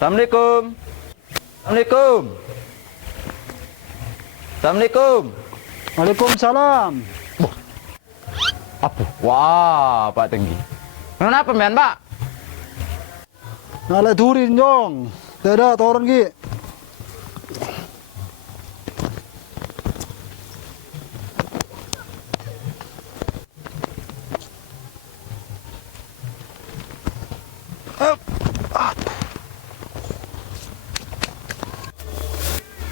Assalamualaikum. Assalamualaikum. Assalamualaikum. Waalaikumsalam. Apa? Wah, Pak Tenggi. Kenapa, men, Pak? Nalai turin jong. Tidak turun ki.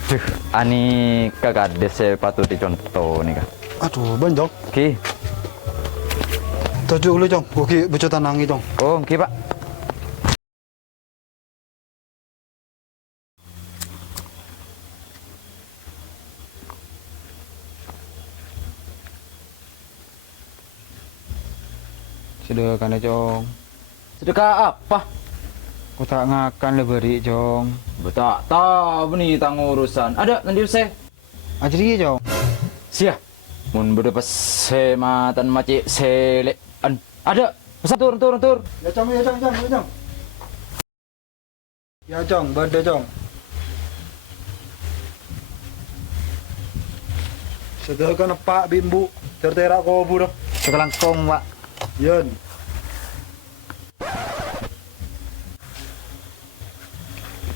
Duh, ani kagak ada patut dicontoh nih, Kak. Aduh, banjong. Oke. Tujuh dulu jong. Oke, beco tanangi jong. Oh, oke, Pak. Sedekah jong. Sedekah apa? Ku tak ngakan leberi jong. Betak tahu nih tang urusan. Ada nanti saya. Ajri jong. Sia. Mun berdepas sematan maci selean. Ada. Pesan tur. Ya jong, ya jong. Ya jong, berde jong. Sedekah Pak Bimbu, tertera kobu dah. Sekelangkong, Pak. Yun.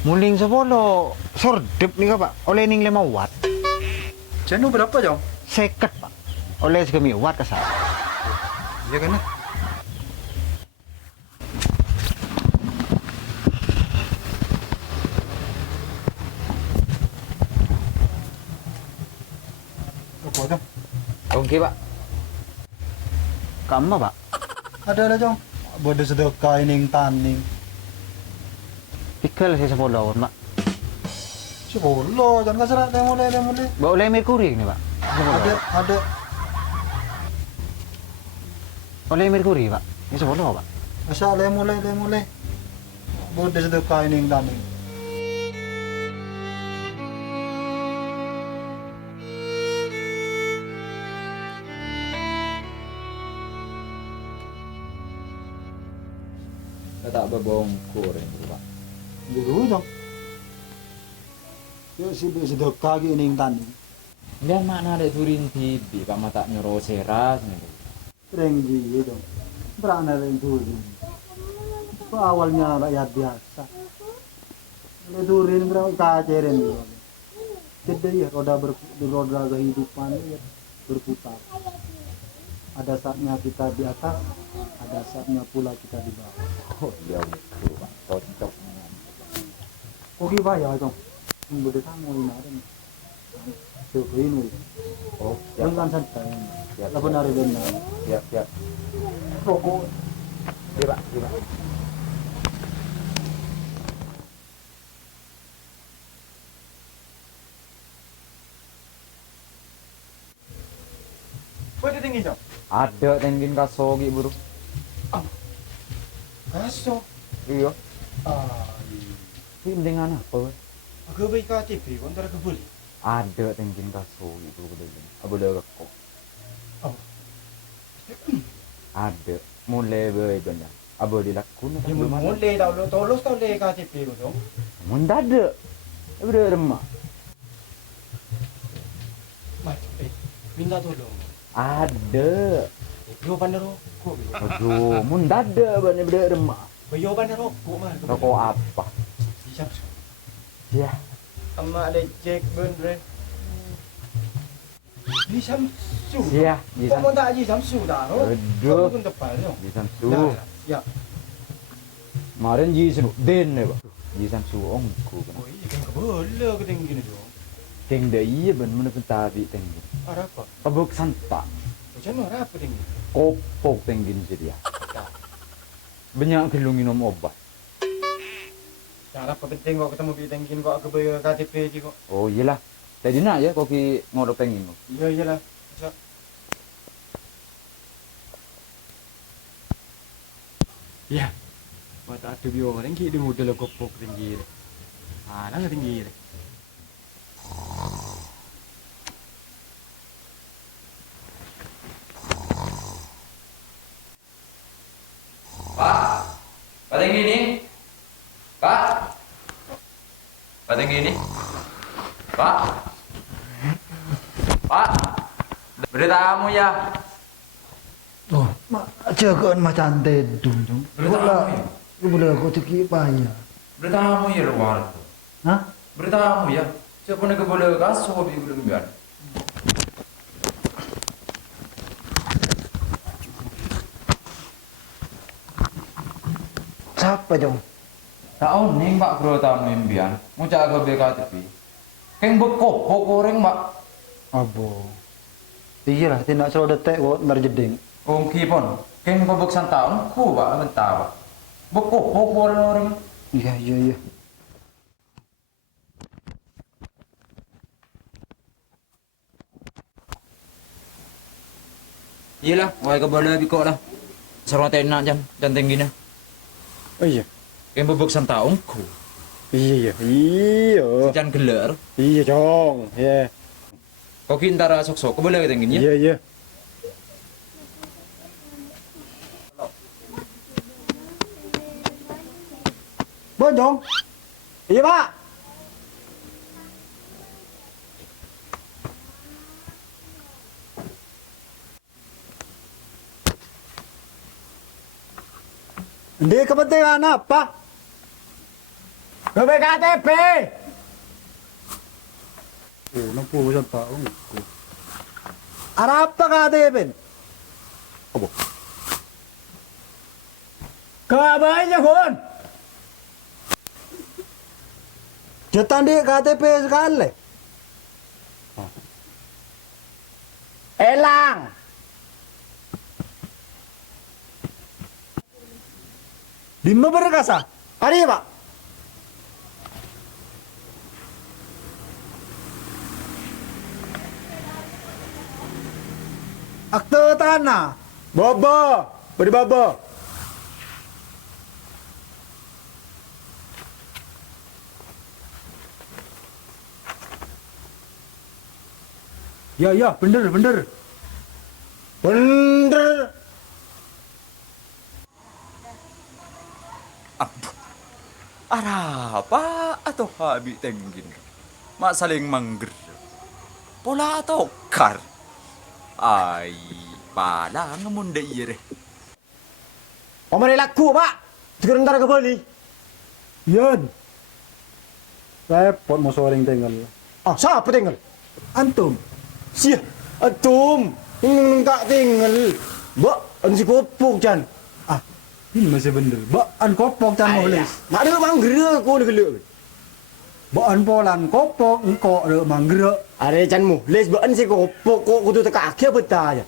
Muling sepolo. Sordep nih, Pak. Oleh ning 5 watt. Jenuh berapa jong? Seket, Pak. Oleh segemi watt kesal. Iya kan? Apa jong? Oke, Pak. Kamu, Pak. Ada jong. Bode sedekah ini taning. Pikal saya sepolo, Pak. Sepuluh, jangan kasar, mulai. Mbak oleh Merkuri nih, Pak. Sepolo. Ada. Oleh Merkuri, Pak. Ini sepolo, Pak. Asa mulai. Bode sedekah ini taning. Tak berbongkor ini, Pak. Juru jong. Ya si sedekah ini taning. Dan makna ada turin tibi, Pak mata nyoro seras nih. Renggi itu. Berana renggi. Itu awalnya rakyat biasa. Leturin berapa kacerin gitu. Jadi ya roda kehidupan ya berputar. Ada saatnya kita di atas, ada saatnya pula kita di bawah. Oh, iya betul, Pak. Cocok. Koki bayar dong. Bede kamu ini ada nih. Coba ini. Oh, Yang kan santai. Siap, Apa nari benar? siap. Pokok. Iya, Pak. Boleh tinggi jom. Ada tenggin kasogi, Bro. Aso. Iya. Ah. Ini dengan apa? Aku baik KTP, kontrak kebuli. Ada tenggin kasogi, Bro. Abu dah kok. Oh. Ada. Mulai berbeda. Abu dilakun. Ya mulai tolos tau le KTP ko dong. Mun ada. Abu dah remak. Mas, minta tolong. Ada. Yo pandai rokok. Aduh, mun ada bani beda remak. Yo pandai rokok mah. Rokok apa? Siap. Ya. Ama ada cek bener. Di Samsu. Ya, di Kok mau tak di Samsu dah? Aduh. Kau depan yo. Di Samsu. Ya. Kemarin ji senu den ne, Pak. Ji Samsu ongku Oh kan. iya kan kebele ketinggi ni dong. Teng da iya ben mun pentabi teng. Ada apa? Pabuk santa. Macam mana apa tinggi? Kopok tenggin jadi ya. Banyak kelungin om obat. Cara apa penting kok ketemu pitengkin kok ke KTP ji kok. Oh iyalah. Tadi nak ya koki ngodok tengin kok. Iya iyalah. Bisa. Ya. Mata ada bio orang ki di model kopok tinggi. Ah, nang tinggi. Pak. Pak Tenggi nih. Pak. tinggi ini? Pak? Pak? Berita kamu ya? Oh, jagaan macam tedung dong. Berita kamu ya? Lu boleh aku cekik payah. Berita kamu ya, Ruwar. Hah? Berita kamu ya? Siapa nak boleh kasih hobi belum biar? Siapa dong? Tahu nih mbak bro tamu imbian, mau cak ke BKTP. Keng bekok goreng mbak. Abo. Iya lah, tidak selalu detek kok ntar jeding. Ongki pon, keng bebek santaun ku mbak mentah mbak. Bekok goreng orang. Iya, iya, iya. Iyalah, wah kebala biko lah. Sarwa tenak jan tinggi na. Oh iya. Keng bebek santaun ku. Iya, iya. Jan gelar. Iya, Jong. Iya. Kau kintara sok-sok kebala tingginya. Iya, iya. Bojong. Iya, Pak. Hindi kepentingan apa? BPKTP. Oh, nampusan taong. Arah apa KTP? Apa? Kabarnya, Gon. Jatan di KTP sekali. Elang. Di mana berkasa? Hari, Pak. Akte tanah. Bobo. Beri bobo. Ya, ya, bener, bener. Bener. Apa atau habi tenggin? Mak saling mangger. Pola atau kar? Ai, pala ngemunda iya deh. Omong laku, Pak. Sekarang ke Bali. Yan. Repot mau soring tinggal. Ah, siapa tinggal? Antum. Sia, atum. Ini tak tinggal. Mbak, ansi kopok, Jan. Ah, ini masih bener. Baan kopok can mau les. Mak ada mangger aku ada geluk. Baan polan kopok engkau ada mangger. Ada canmu. Les baan si kopok kok kudu teka akhir betah aja.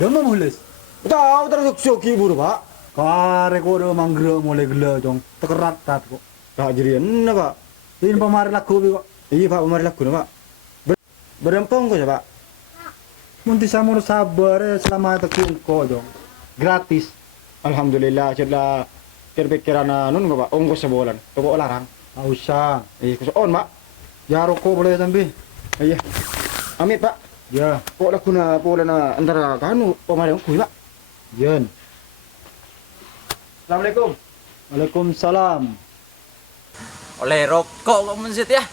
Dama mau les. Tahu terus soki buru, Pak. Kare kok ada mangger mulai gila jong. Tekerat tat kok. Tak jadian, Pak. Ini pemari laku bi kok. Iya, Pak, mari laku, Pak. Berempong kok, Pak. Munti sama sabar ya selama itu engkau jong. Gratis. Alhamdulillah, sudah kira-kira nun Pak, ongkos sebulan. Toko larang. Tak usah. Kusoon, Pak. Ya rokok boleh sambil. Iya. Amit, Pak. Ya, Kok laku na pola na antara kanu pemadam kuy, Pak. yan. Assalamualaikum. Waalaikumsalam. Oleh rokok kok mensit ya?